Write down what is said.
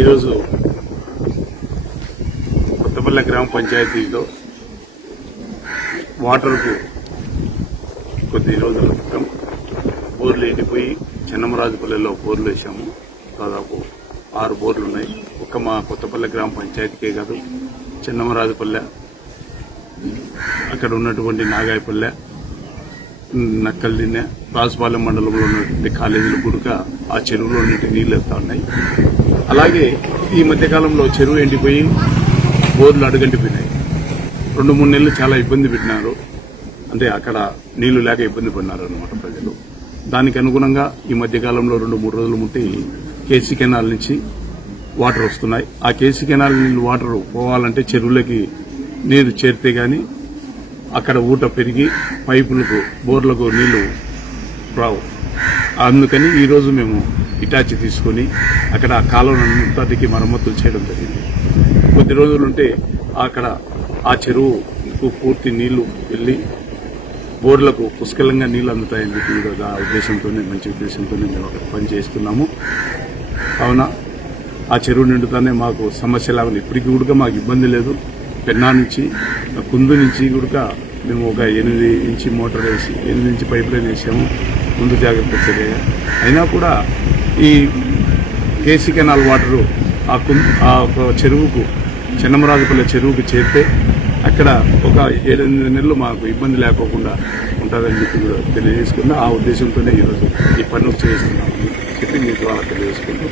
ఈరోజు కొత్తపల్లె గ్రామ పంచాయతీలో వాటర్కు కొద్ది రోజుల క్రితం బోర్లు ఎండిపోయి చెన్నమరాజుపల్లెలో బోర్లు వేశాము. దాదాపు 6 బోర్లు ఉన్నాయి. ఒక్క మా కొత్తపల్లె గ్రామ పంచాయతీకే కాదు, చెన్నమరాజుపల్లె, అక్కడ ఉన్నటువంటి నాగాయపల్లె, నక్కల్దిన్నె, రాజపాలెం మండలంలో ఉన్నటువంటి కాలేజీల గుడుక ఆ చెరువులో నీళ్లు వెళ్తా ఉన్నాయి. అలాగే ఈ మధ్యకాలంలో చెరువు ఎండిపోయి బోర్లు అడుగంటిపోయినాయి. 2-3 నెలలు చాలా ఇబ్బంది పెట్టినారు. అంటే అక్కడ నీళ్లు లేక ఇబ్బంది పడినారు అన్నమాట ప్రజలు. దానికి అనుగుణంగా ఈ మధ్యకాలంలో 2-3 రోజులు ముట్టి కేసీ కెనాల్ నుంచి వాటర్ వస్తున్నాయి. ఆ కేసీ కెనాల్ నీళ్లు వాటర్ పోవాలంటే చెరువులకి నీరు చేరితే గాని అక్కడ ఊట పెరిగి పైపులకు బోర్లకు నీళ్లు రావు. అందుకని ఈరోజు మేము ఇటాచి తీసుకుని అక్కడ ఆ కాలువనంతటికి మరమ్మతులు చేయడం జరిగింది. కొద్ది రోజులుంటే అక్కడ ఆ చెరువుకు పూర్తి నీళ్లు వెళ్లి బోర్లకు పుష్కలంగా నీళ్లు అందుతాయని చెప్పి ఈరోజు ఆ ఉద్దేశంతోనే, మంచి ఉద్దేశంతోనే మేము అక్కడ పనిచేస్తున్నాము. కావున ఆ చెరువు నిండుతానే మాకు సమస్య లేకుండా ఇప్పటికీ కూడా మాకు ఇబ్బంది లేదు. పెన్నా నుంచి కుందు నుంచి కూడా మేము ఒక 8 ఇంచి మోటార్ వేసి 8 ఇంచి పైప్ లైన్ వేసాము. ముందు జాగ్రత్త చర్య అయినా కూడా ఈ కేసీ కెనాల్ వాటరు ఆ చెరువుకు, చెన్నమరాజుపల్లె చెరువుకు చేరితే అక్కడ ఒక 7-8 నెలలు మాకు ఇబ్బంది లేకోకుండా ఉంటుందని చెప్పి కూడా తెలియజేసుకున్నా. ఆ ఉద్దేశంతోనే ఈరోజు ఈ పనులు చేస్తున్నామని చెప్పి మీ ద్వారా తెలియజేసుకుంటూ